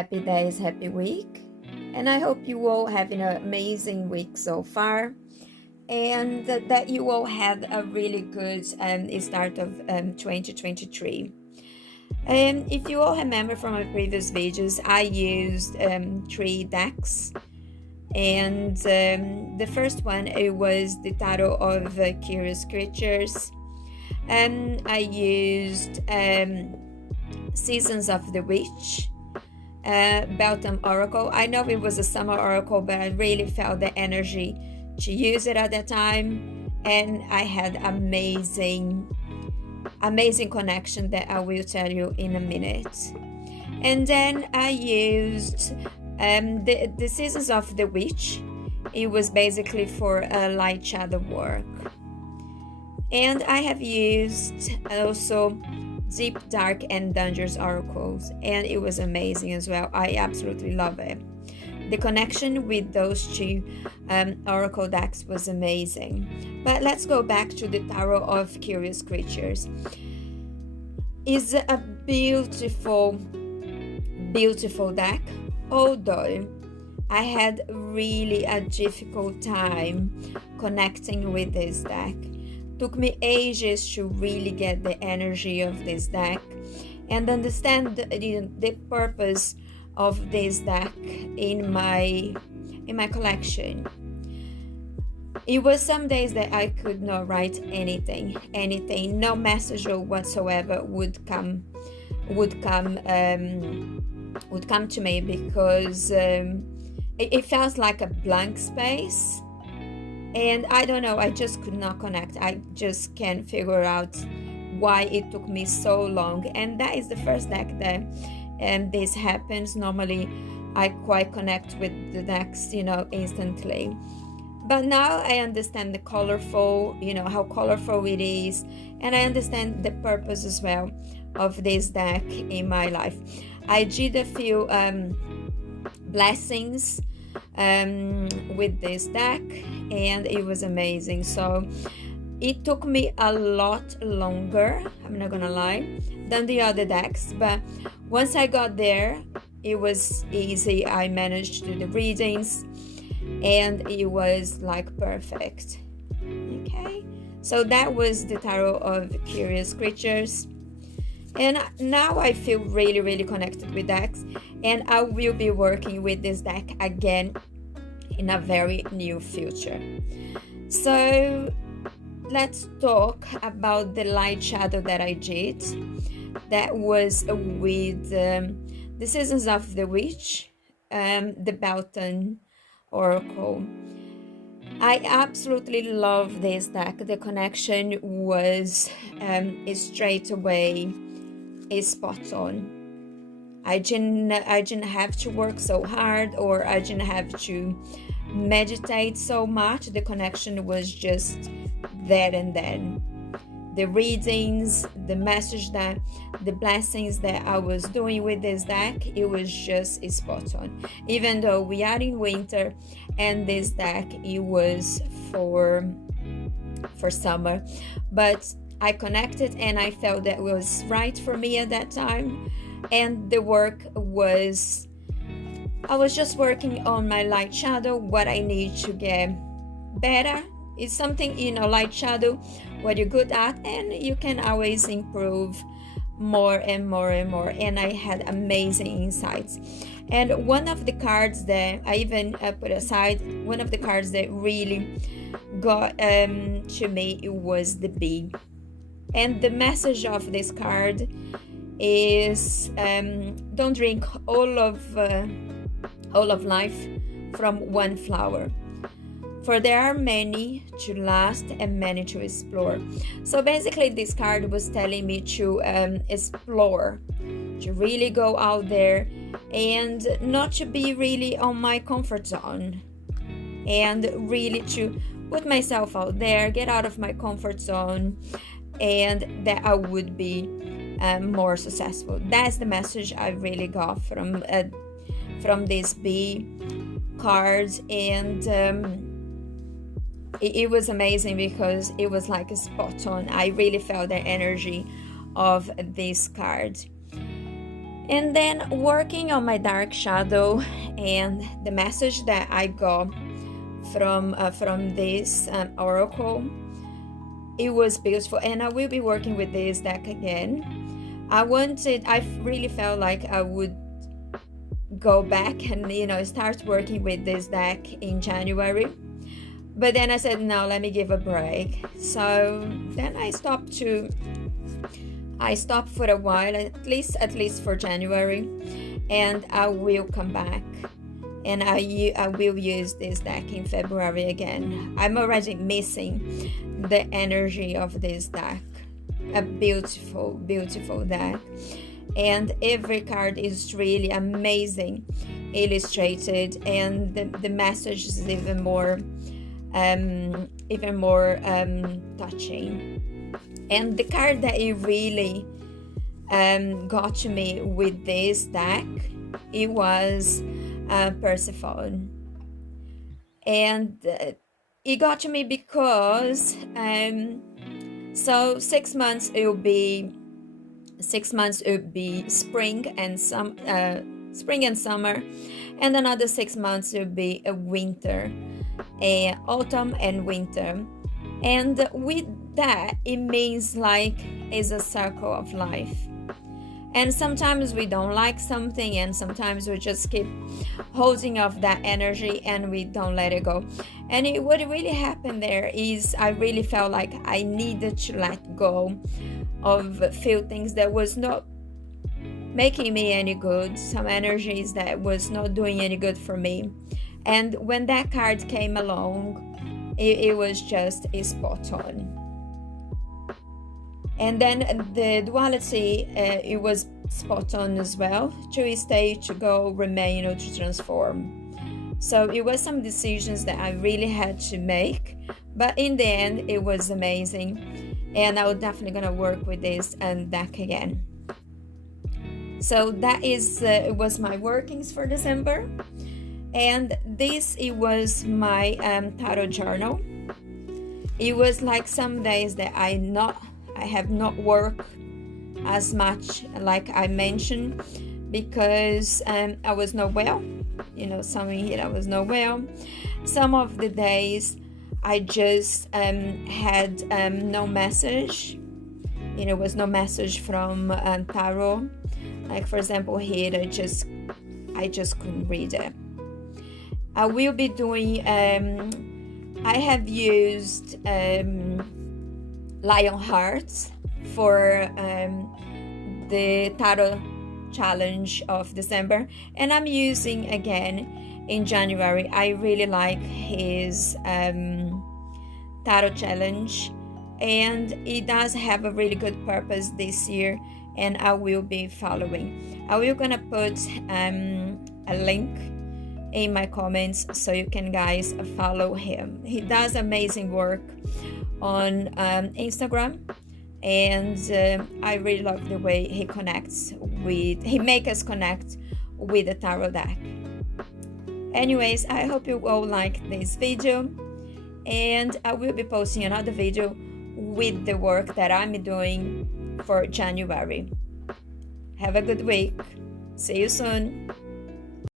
Happy days, happy week. And I hope you all having an amazing week so far and that you all had a really good start of 2023. And if you all remember from my previous videos, I used three decks. And the first one, it was the Tarot of Curious Creatures. And I used Seasons of the Witch, Beltane Oracle. I know it was a summer oracle, but I really felt the energy to use it at that time, and I had amazing connection that I will tell you in a minute. And then I used the Seasons of the Witch. It was basically for a light shadow work. And I have used also Deep, Dark, and Dangerous oracles, and it was amazing as well. I absolutely love it. The connection with those two oracle decks was amazing. But let's go back to the Tarot of Curious Creatures. It's a beautiful deck, although I had really a difficult time connecting with this deck. Took me ages to really get the energy of this deck and understand the purpose of this deck in my collection. It was some days that I could not write anything, no message or whatsoever would come to me because it felt like a blank space. And I don't know, I just could not connect. I just can't figure out why it took me so long. And that is the first deck that this happens. Normally, I quite connect with the decks, instantly. But now I understand the colorful, how colorful it is. And I understand the purpose as well of this deck in my life. I did a few blessings with this deck, and it was amazing. So it took me a lot longer, I'm not gonna lie, than the other decks, but once I got there it was easy. I managed to do the readings and it was like perfect. Okay, so that was the Tarot of Curious Creatures. And now I feel really connected with decks, and I will be working with this deck again in a very near future. So let's talk about the light shadow that I did. That was with the Seasons of the Witch, the Beltane Oracle. I absolutely love this deck. The connection was straight away spot on. I didn't have to work so hard, or I didn't have to meditate so much. The connection was just there and then. The readings, the message, that the blessings that I was doing with this deck, it was just spot on. Even though we are in winter and this deck, it was for summer, but I connected and I felt that it was right for me at that time. And the work was, I was just working on my light shadow, what I need to get better. It's something, light shadow, what you're good at, and you can always improve more and more and more. And I had amazing insights. And one of the cards that I even put aside, one of the cards that really got to me, it was the bee. And the message of this card is don't drink all of life from one flower, for there are many to last and many to explore. So basically this card was telling me to explore, to really go out there and not to be really on my comfort zone, and really to put myself out there, get out of my comfort zone, and that I would be more successful. That's the message I really got from this bee card. And it was amazing because it was like a spot on. I really felt the energy of this card. And then working on my dark shadow, and the message that I got from this oracle, it was beautiful. And I will be working with this deck again. I really felt like I would go back and start working with this deck in January, but then I said no, let me give a break. So then I stopped for a while, at least for January, and I will come back and I will use this deck in February again. I'm already missing the energy of this deck. A beautiful deck, and every card is really amazing illustrated, and the message is even more touching. And the card that it really got to me with this deck, it was Persephone. And it got to me because so 6 months it will be spring and summer, and another 6 months will be a winter, autumn and winter. And with that, it means like it's a circle of life. And sometimes we don't like something, and sometimes we just keep holding off that energy and we don't let it go. And what really happened there is I really felt like I needed to let go of a few things that was not making me any good, some energies that was not doing any good for me. And when that card came along, it was just spot on. And then the duality, it was spot on as well, to stay, to go, remain, or to transform. So it was some decisions that I really had to make, but in the end it was amazing, and I'm definitely gonna work with this and deck again. So that is it was my workings for December, and it was my tarot journal. It was like some days that I have not worked as much, like I mentioned, because I was not well. Something here, I was not well. Some of the days I just had no message. Was no message from tarot. Like for example here, I just couldn't read it. I will be doing. I have used Lion Hearts for the tarot challenge of December, and I'm using again in January. I really like his tarot challenge, and it does have a really good purpose this year, and I will be following. I will gonna put a link in my comments so you can guys follow him. He does amazing work on Instagram, and I really love the way he makes us connect with the tarot deck. Anyways, I hope you all like this video, and I will be posting another video with the work that I'm doing for January. Have a good week. See you soon.